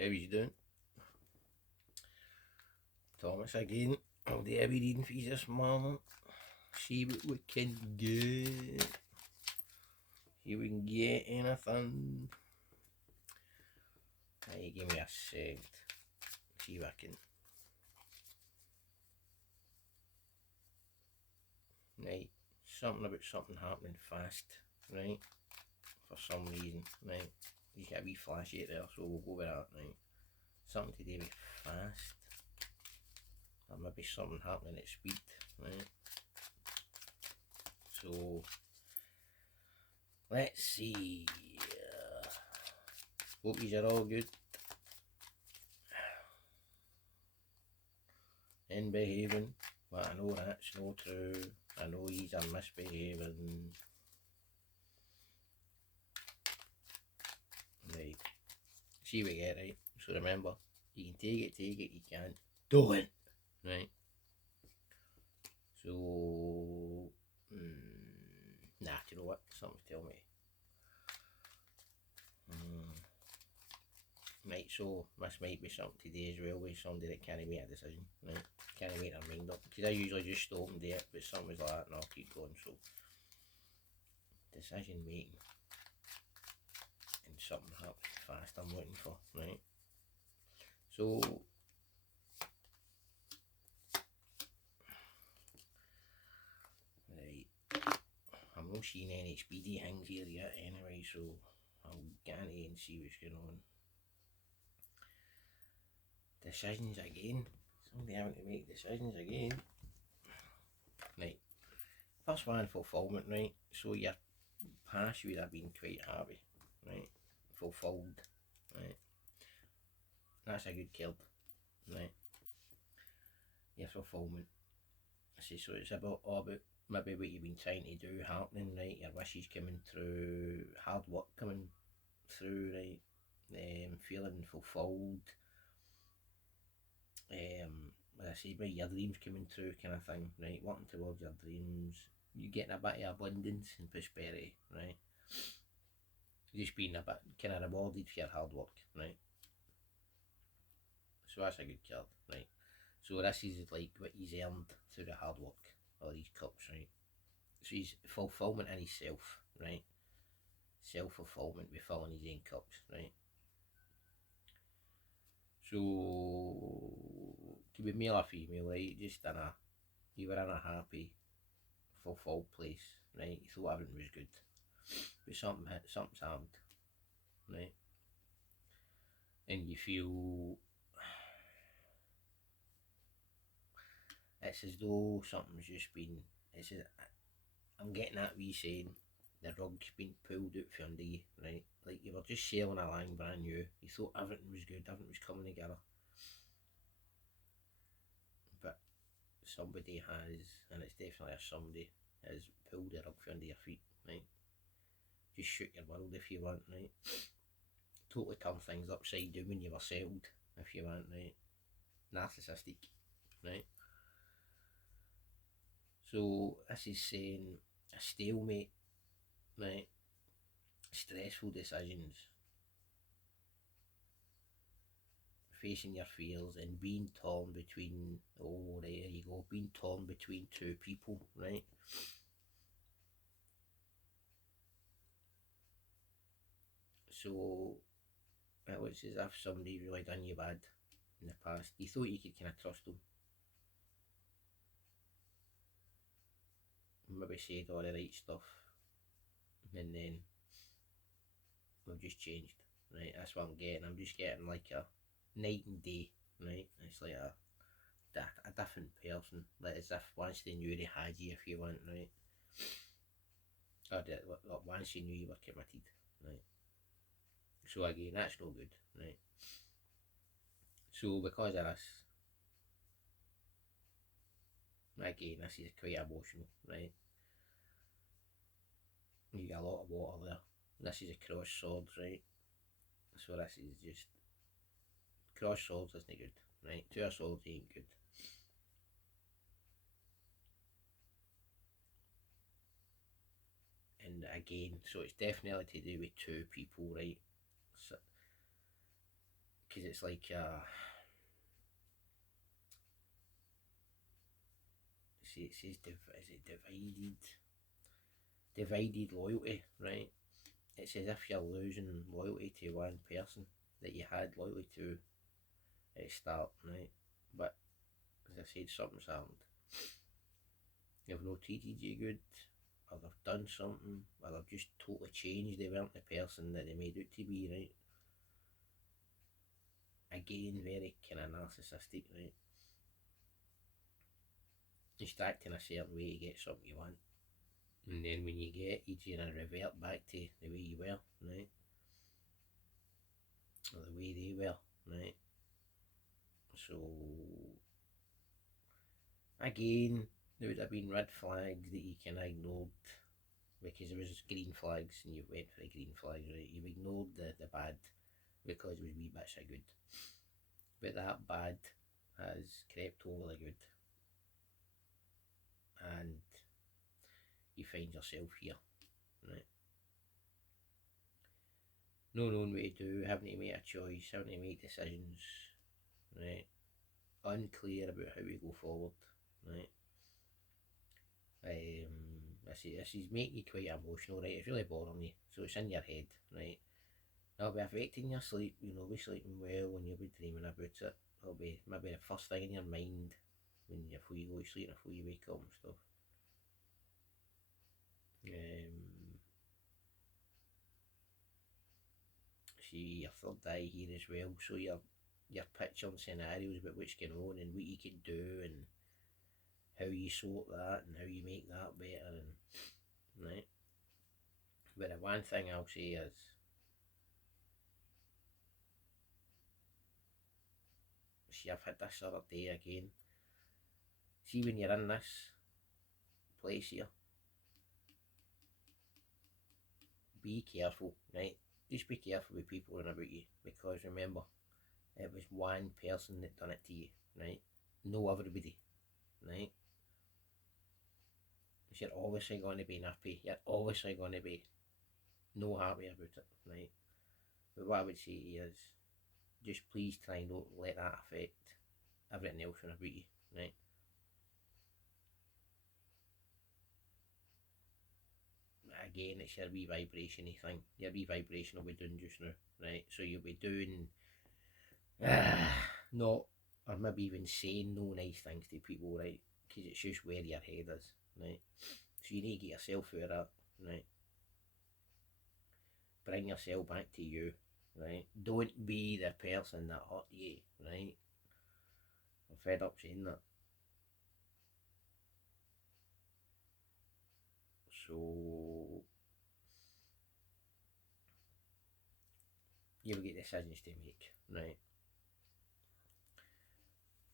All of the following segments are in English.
How you doing? Thomas again. I'll do a wee reading for you this morning. See what we can get. See if we can get anything. Hey, give me a sec. See if I can. Right. Something about something happening fast. Right. For some reason. Right. You got a wee flash out there, so we'll go with that. Right. Something to do with fast. Or maybe something happening at speed. Right. So let's see. Hope these are all good. In behaving, but I know that's no true. I know he's are misbehaving. Right. See what we get, right? So remember, you can take it, you can't. Don't! Right? So, nah, do you know what? Something tell me. Right, so this might be something today as well with somebody that can't make a decision, right? Can't make their mind up. Because I usually just stop and do it, but something's like that and I'll keep going. So, decision making. And something happens fast I'm looking for, right? So, right, I'm not seeing any speedy things here yet anyway, so I'll get into and see what's going on. Decisions again. Somebody having to make decisions again. Right. First one, fulfilment, right? So your past you would have been quite happy, right? Fulfilled, right? That's a good card, right? Your fulfilment. I see, so it's about all about maybe what you've been trying to do happening, right? Your wishes coming through, hard work coming through, right? Feeling fulfilled. As I say, by your dreams coming through, kind of thing, right? Working towards your dreams, you getting a bit of abundance and prosperity, right? Just being a bit kind of rewarded for your hard work, right? So that's a good card, right? So this is like what he's earned through the hard work, all these cups, right? So he's fulfillment in himself, right? Self fulfillment with filling his own cups, right? So could be male or female, right? Just in a you were in a happy, fulfilled place, right? You thought everything was good, but something's happened, right? And you feel it's as though something's just been. It's as, I'm getting that wee saying the rug's been pulled out from under you, right? Like you were just sailing along brand new. You thought everything was good, everything was coming together, but somebody has, and it's definitely a somebody, has pulled the rug from under your feet, right? Just shoot your world if you want, right? Totally turn things upside down when you were settled, if you want, right? Narcissistic, right? So this is saying a stalemate, right? Stressful decisions, facing your fears and being torn between, oh right, there you go, being torn between two people, right? So it looks as if somebody really done you bad in the past. You thought you could kind of trust them, maybe said all the right stuff, and then we've just changed, right? That's what I'm getting. I'm just getting like a night and day, right? It's like a different person, like as if once they knew they had you, if you want, right? Or once you knew you were committed, right? So again, that's no good, right? So because of this, again, this is quite emotional, right? You get a lot of water there. This is a cross swords, right? So this is just cross swords isn't good, right? Two of swords ain't good. And again, so it's definitely to do with two people, right? So because it's like see, it says is it divided loyalty, right? It's as if you're losing loyalty to one person that you had loyalty to at the start, right? But as I said, something's happened. They've not treated you good, or they've done something, or they've just totally changed. They weren't the person that they made out to be, right? Again, very kind of narcissistic, right? Just act in a certain way to get something you want, and then when you get, you're gonna revert back to the way you were, right? Or the way they were, right? So again, there would have been red flags that you kind of ignored because there was green flags and you went for the green flags, right? You ignored the bad because it was wee bits of good. But that bad has crept over the good. And you find yourself here, right? No knowing what to do, having to make a choice, having to make decisions, right? Unclear about how we go forward, right? This is making you quite emotional, right? It's really bothering you, so it's in your head, right? It'll be affecting your sleep. You'll be sleeping well and you'll be dreaming about it. It'll be maybe the first thing in your mind before you go to sleep and before you wake up and stuff. See your third eye here as well, so you're picturing scenarios about what's going on and what you could do and how you sort that and how you make that better, and right. But the one thing I'll say is, see, I've had this sort of day again. See, when you're in this place here, be careful, right? Just be careful with people around about you, because remember, it was one person that done it to you, right? No everybody, right? So you're obviously going to be nappy. You're obviously going to be no happy about it, right? But what I would say is, just please try and don't let that affect everything else around about you, right? Again, it's your wee vibration-y thing. Your wee vibration will be doing just now, right? So you'll be doing not, or maybe even saying no nice things to people, right? Because it's just where your head is, right? So you need to get yourself out of that, right? Bring yourself back to you, right? Don't be the person that hurt you, right? I'm fed up saying that. So you'll get decisions to make, right?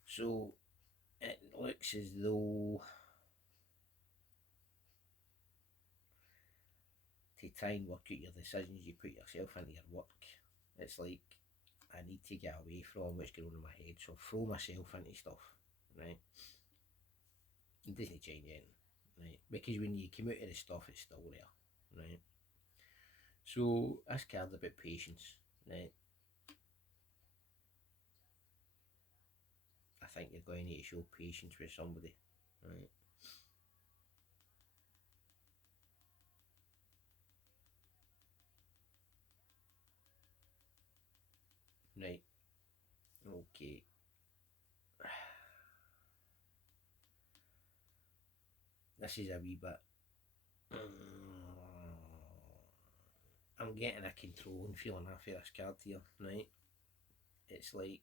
So it looks as though to try and work out your decisions, you put yourself into your work. It's like, I need to get away from what's going on in my head, so I throw myself into stuff, right? It doesn't change anything, right? Because when you come out of the stuff, it's still there, right? So this card's about patience, right? I think you're going to need to show patience with somebody, right? Right, okay. This is a wee bit. I'm getting a controlling feeling after this card here, right? It's like,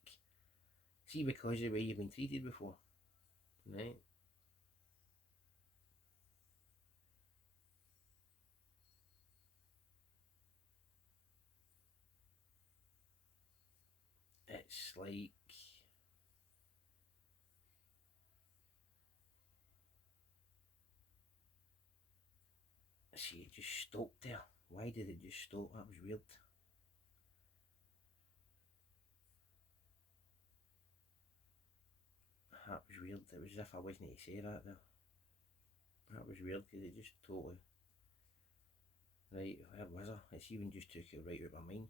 see, because of the way you've been treated before, right? It's like, see, it just stopped there. Why did it just stop? That was weird. That was weird. It was as if I wasn't to say that there. That was weird because it just totally. Right, where was I? It's even just took it right out of my mind.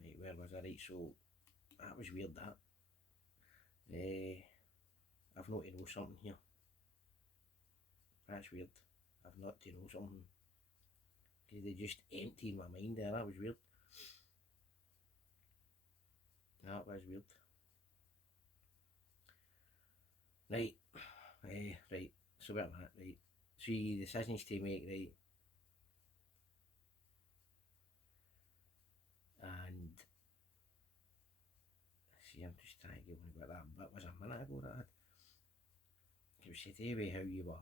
Right, where was I? Right, so that was weird. That I've not to know something here. That's weird. I've not to know something. They just emptied my mind there. That was weird. That was weird. Right, right. So where am I at? Right. See decisions to make, right? And see, I'm just trying to get on about that. But was a minute ago that I had. It was today how you were.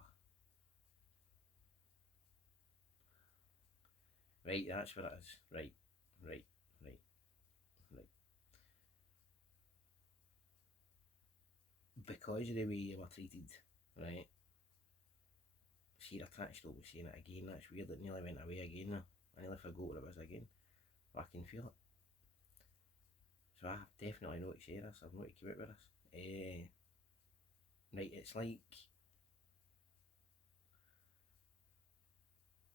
Right, that's what it is. Right, right, right, right. Because of the way you were treated, right? See, I can't stop saying it again. That's weird. It nearly went away again now. I nearly forgot what it was again. But I can feel it. So I definitely know to say this. I've not to keep it with this. Right, it's like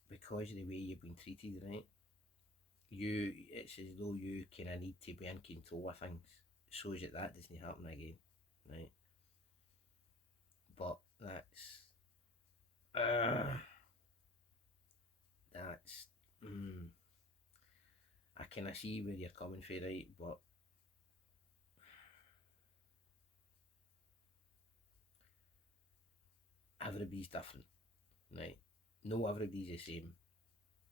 because of the way you've been treated, right? It's as though you kind of need to be in control of things, so that doesn't happen again, right? But uh, that's I kind of see where you're coming from, right? But everybody's different, right? No, everybody's the same.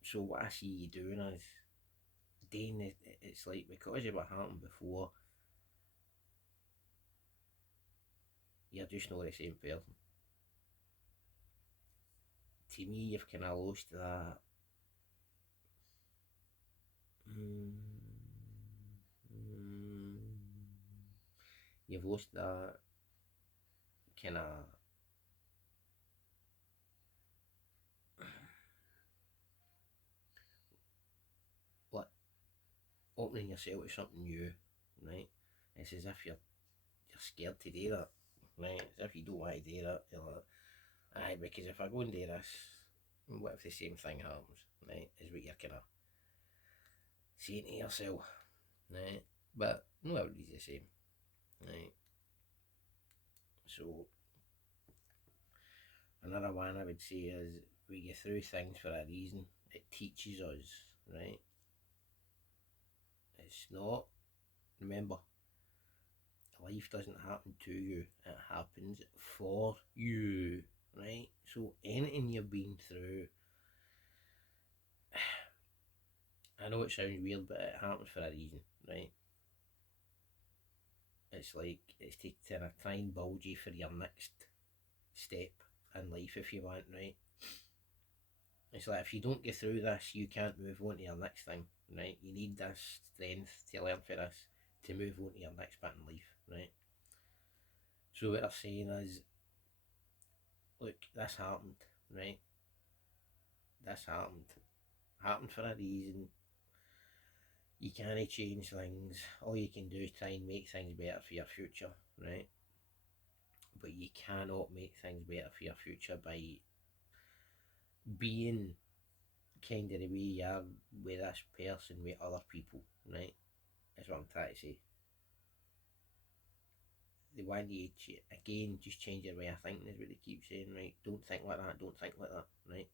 So what I see you doing is, Dane, it's like because of what happened before, you're just not the same person. To me, you've kind of lost that. Mm, mm, you've lost that kind of what opening yourself to something new, right? It's as if you're scared to do that, right? As if you don't want to do that. You're like, aye, because if I go and do this, what if the same thing happens, right? Is what you're kind of saying to yourself, right? But no, everybody's the same, right? So another one I would say is we get through things for a reason. It teaches us, right? It's not. Remember, life doesn't happen to you; it happens for you, right? So anything you've been through, I know it sounds weird, but it happens for a reason, right? It's like it's to try and build you for your next step in life if you want, right? It's like if you don't get through this, you can't move on to your next thing, right? You need this strength to learn for this to move on to your next bit in life, right? So what they're saying is, look, this happened, right? This happened for a reason. You can't change things. All you can do is try and make things better for your future, right? But you cannot make things better for your future by being kind of the way you are with this person, with other people, right? That's what I'm trying to say. They want you to, again, just change your way of thinking, is what they keep saying, right? Don't think like that, don't think like that, right?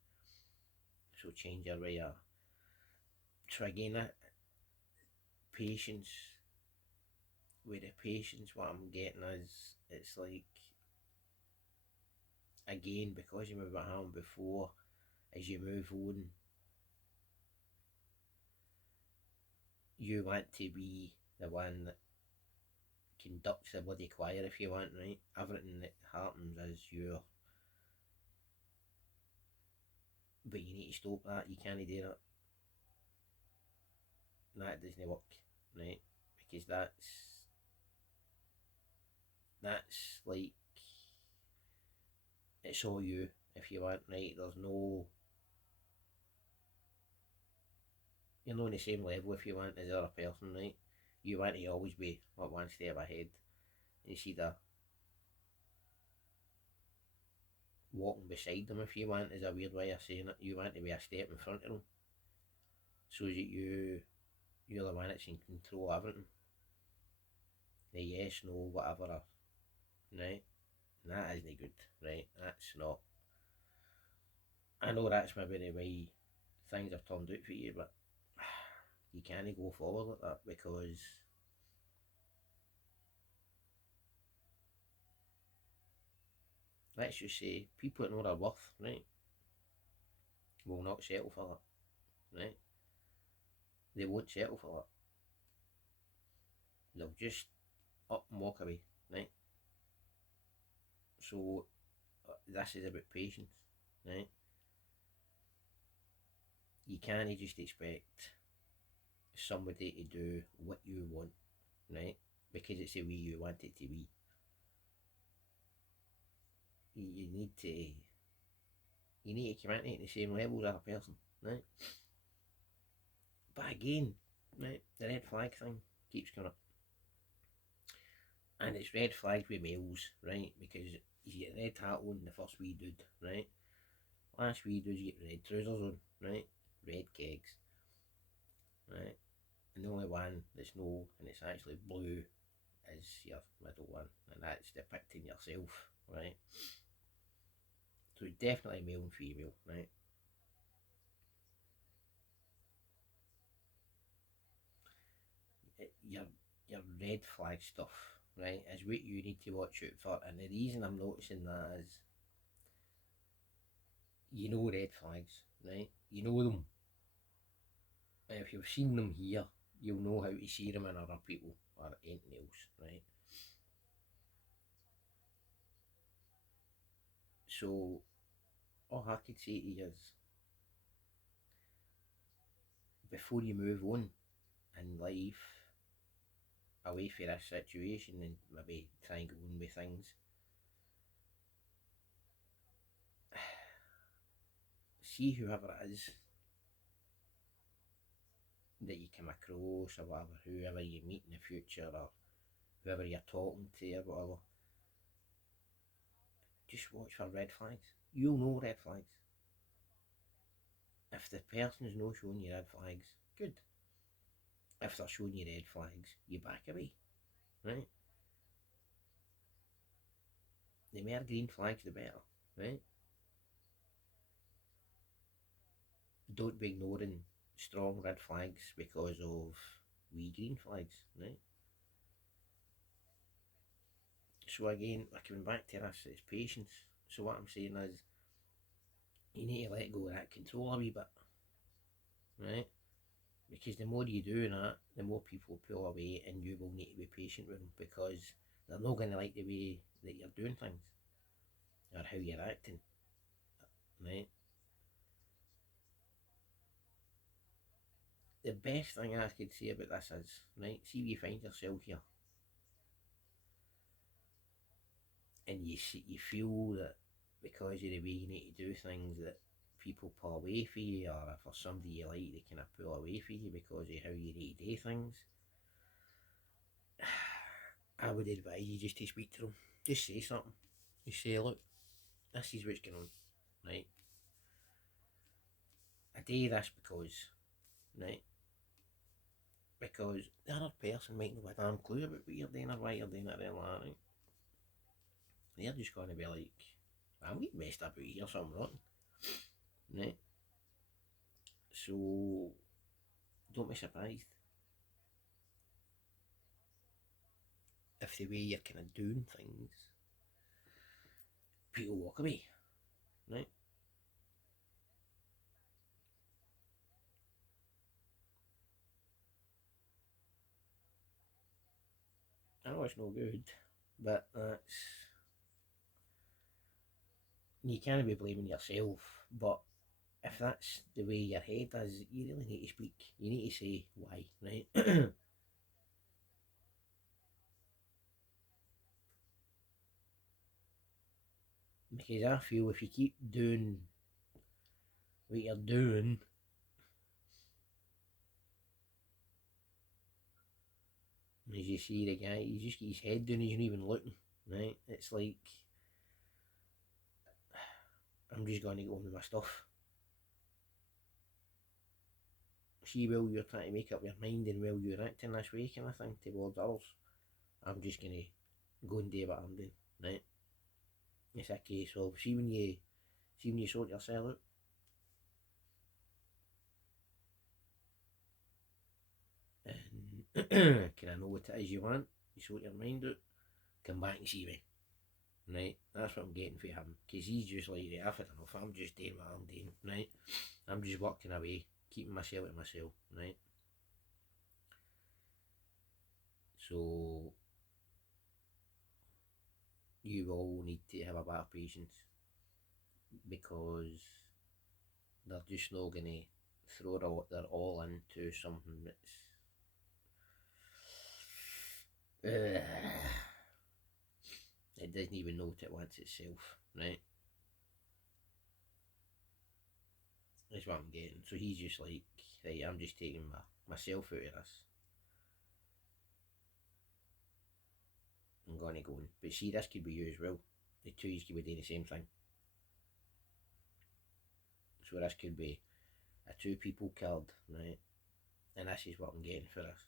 So change your way of. So again, that patience, with the patience, what I'm getting is, it's like, again, because you move what happened before, as you move on, you want to be the one that conducts the bloody choir if you want, right? Everything that happens is your. But you need to stop that. You can't do that. That doesn't work, right? Because that's like it's all you if you want, right? There's no. You're not on the same level if you want as the other person, right? You want to always be what one step ahead. You see the walking beside them if you want is a weird way of saying it. You want to be a step in front of them so that you're the one that's in control of everything. The yes, no, whatever, right? And that isn't good, right? That's not. I know that's maybe the way things have turned out for you, but you can't go forward like that because let's just say people that know their worth, right, will not settle for that, right? They won't settle for that. They'll just up and walk away, right? So this is about patience, right? You can't just expect somebody to do what you want, right? Because it's the way you want it to be. You need to come into it at the same level as a person, right? But again, right, the red flag thing keeps coming up. And it's red flags with males, right? Because you get red hat on the first wee dude, right? Last wee dude you get red trousers on, right? Red kegs, right? And the only one that's no and it's actually blue is your middle one, and that's depicting yourself, right? So it's definitely male and female, right? Your red flag stuff, right, is what you need to watch out for. And the reason I'm noticing that is you know red flags, right? You know them. And if you've seen them here, you'll know how to see them in other people or anything else, right? So all I could say to you is before you move on in life away from this situation and maybe try and go on with things, see whoever it is that you come across or whatever, whoever you meet in the future or whoever you're talking to or whatever, just watch for red flags. You'll know red flags. If the person's not showing you red flags, good. If they're showing you red flags, you back away, right? The more green flags, the better, right? Don't be ignoring strong red flags because of wee green flags, right? So again, coming back to this, it's patience. So what I'm saying is, you need to let go of that control a wee bit, right? Because the more you do that, the more people pull away, and you will need to be patient with them because they're not going to like the way that you're doing things or how you're acting, right? The best thing I could say about this is, right, see if you find yourself here and you feel that because of the way you need to do things that people pull away from you, or if there's somebody you like they kind of pull away from you because of how you need to do things, I would advise you just to speak to them. Just say something. Just say, look, this is what's going on, right? I do this because, right? Because the other person might not have a damn clue about what you're doing or why you're doing it or anything like that, right? They're just going to be like, I'm getting messed up out here, something rotten, right? So don't be surprised if the way you're kind of doing things, people walk away, right? I know it's no good, but that's you can't be blaming yourself. But if that's the way your head is, you really need to speak. You need to say why, right? Because I feel if you keep doing what you're doing, as you see the guy, he just get his head down, he's not even looking, right? It's like I'm just going to go on with my stuff. see, while you're trying to make up your mind and while you're acting this way kind of thing towards others, I'm just going to go and do what I'm doing, right? It's a case of, see when you sort yourself out, and can I know what it is you want, you sort your mind out, come back and see me, right? That's what I'm getting for him, because he's just like, I've had enough, I'm just doing what I'm doing, right? I'm just working away, keeping myself to myself, right? So you all need to have a bit of patience, because they're just not going to throw their all into something that's it doesn't even know what it wants itself, right? That's what I'm getting. So he's just like, right, I'm just taking myself out of this. I'm gonna go. But see, this could be you as well. The two of you could be doing the same thing. So this could be a two people card, right? And this is what I'm getting for this.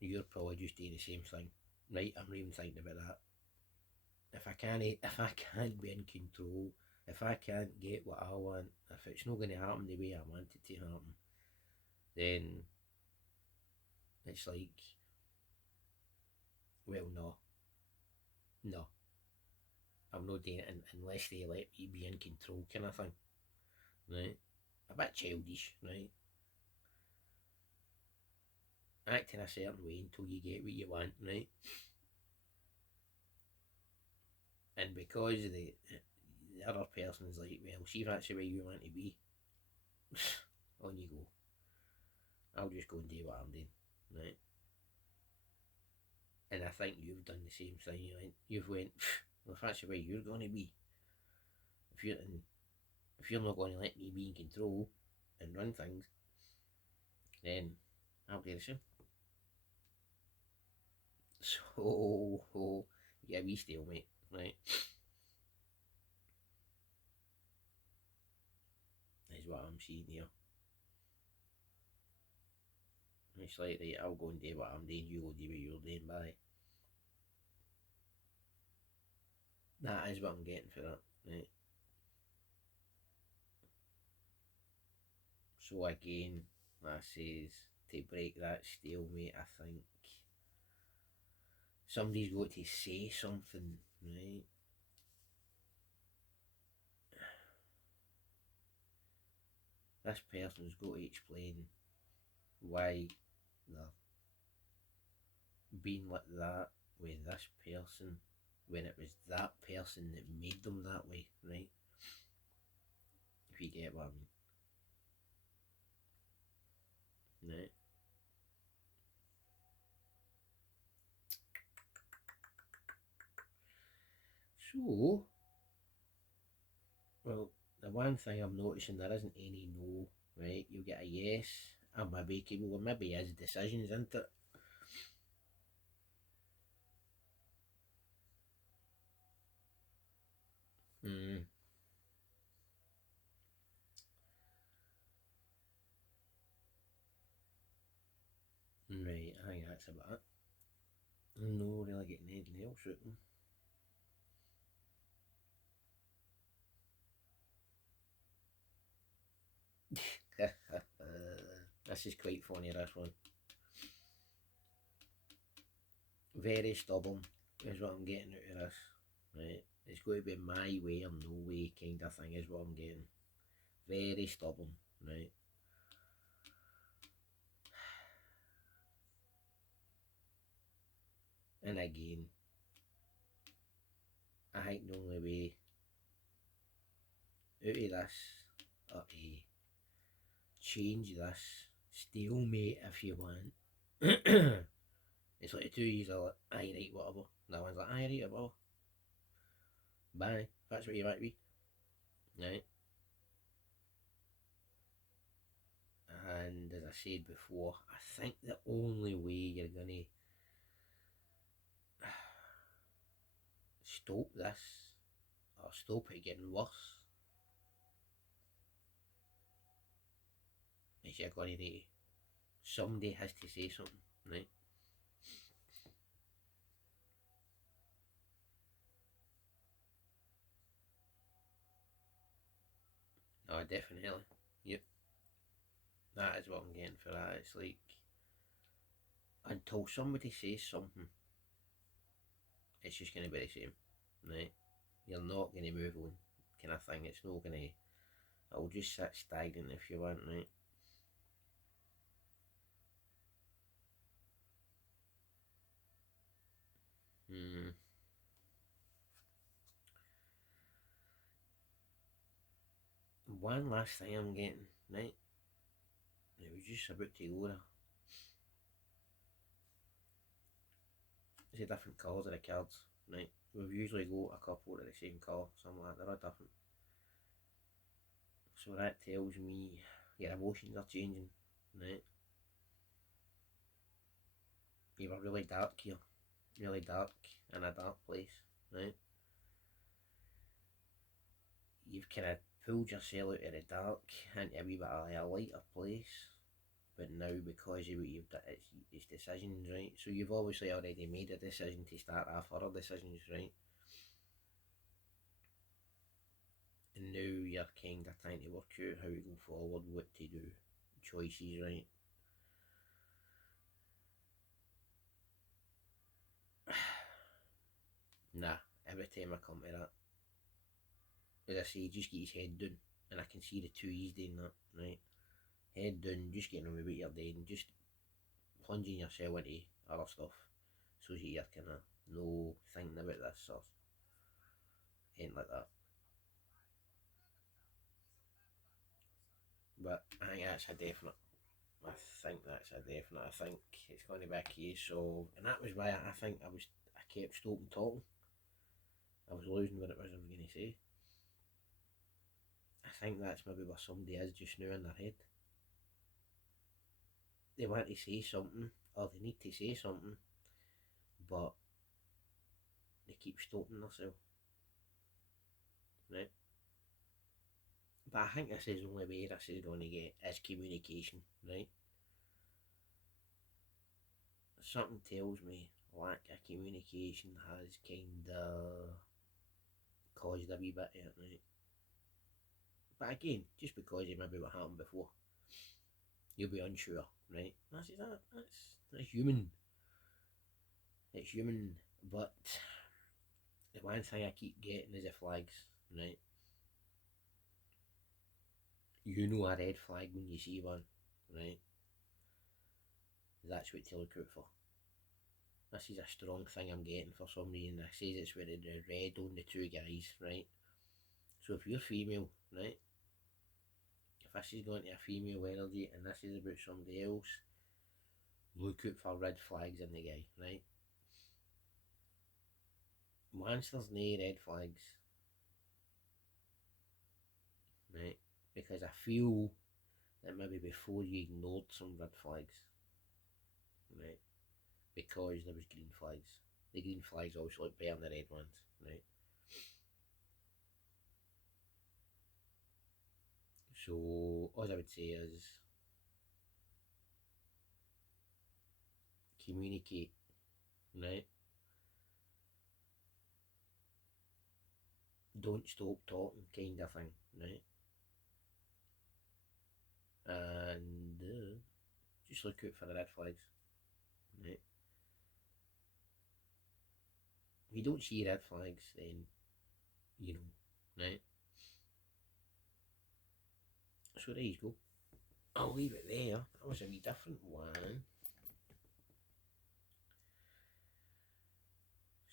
You're probably just doing the same thing, right? I'm even thinking about that. If I can't be in control, if I can't get what I want, if it's not going to happen the way I want it to happen, then it's like, well, no, I'm not doing it unless they let me be in control, kind of thing, right? A bit childish, right? Act in a certain way until you get what you want, right? And because the other person's like, well, see if that's the way you want to be, on you go. I'll just go and do what I'm doing, right? And I think you've done the same thing. You've went, well, if that's the way you're going to be, if you're not going to let me be in control and run things, then I'll do the same. So yeah, we stalemate, right? Is what I'm seeing here. It's like, right, I'll go and do what I'm doing, you go do what you're doing, bye. That is what I'm getting for that, right? So again, that says, to break that stalemate, I think somebody's got to say something, right? This person's got to explain why they're being like that with this person when it was that person that made them that way, right? If you get what I mean, right? So, well, the one thing I'm noticing, there isn't any no, right? You get a yes, and maybe is decisions, isn't it? Mm, right, I think that's about it. No really getting anything else out this is quite funny, this one. Very stubborn is what I'm getting out of this, right? It's going to be my way or no way kind of thing is what I'm getting. Very stubborn, right? And again, I think the only way out of this, or to change this stalemate, if you want, it's like the two years are like, aye, right, whatever. And that one's like, aye, right, whatever. Bye, if that's what you want to be, right? And as I said before, I think the only way you're gonna stop this or stop it getting worse is you're going to need somebody has to say something, right? Oh, definitely. Yep. That is what I'm getting for that. It's like until somebody says something, it's just going to be the same, right? You're not going to move on, kind of thing. It's not going to. It'll just sit stagnant if you want, right? Hmm. One last thing I'm getting, right? It was just about to go there. It's a different colours of the cards, right? We've usually got a couple of the same colour, something like that. They're all different. So that tells me your emotions are changing, right? You were really dark here, really dark in a dark place, right? You've kind of pulled yourself out of the dark into a wee bit of a lighter place, but now because of what you've done, it's decisions, right? So you've obviously already made a decision to start off other decisions, right? And now you're kind of trying to work out how to go forward, what to do, choices, right? Nah, every time I come to that, as I say, just get his head down, and I can see the two he's doing that, right? Head down, just getting on with what you're doing, just plunging yourself into other stuff, so that you're kind of no thinking about this or anything like that. But I think that's a definite. I think that's a definite. I think it's going to be a case of, and that was why I think I kept stopping talking. I was losing what it was I was going to say. I think that's maybe where somebody is just now in their head. They want to say something, or they need to say something, but they keep stopping themselves, right? But I think this is the only way this is going to get is communication, right? Something tells me lack of communication has kind of caused a wee bit of it, right? But again, just because of maybe what happened before, you'll be unsure, right? That's human. It's human, but the one thing I keep getting is the flags, right? You know a red flag when you see one, right? That's what to look out for. This is a strong thing I'm getting for some reason. I says it's with the red on the two guys, right? So if you're female, right? If this is going to a female energy and this is about somebody else, look out for red flags in the guy, right? Once there's no red flags, right? Because I feel that maybe before you ignored some red flags, right? Because there was green flags. The green flags always look better than the red ones, right? So all I would say is communicate, right? Don't stop talking, kind of thing, right? And just look out for the red flags, right? If you don't see red flags, then you know, right? So there you go. I'll leave it there. That was a wee different one.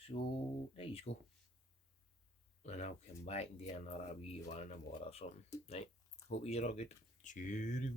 So there you go. And I'll come back and do another wee one or something. Right? Hope you're all good. Cheerio.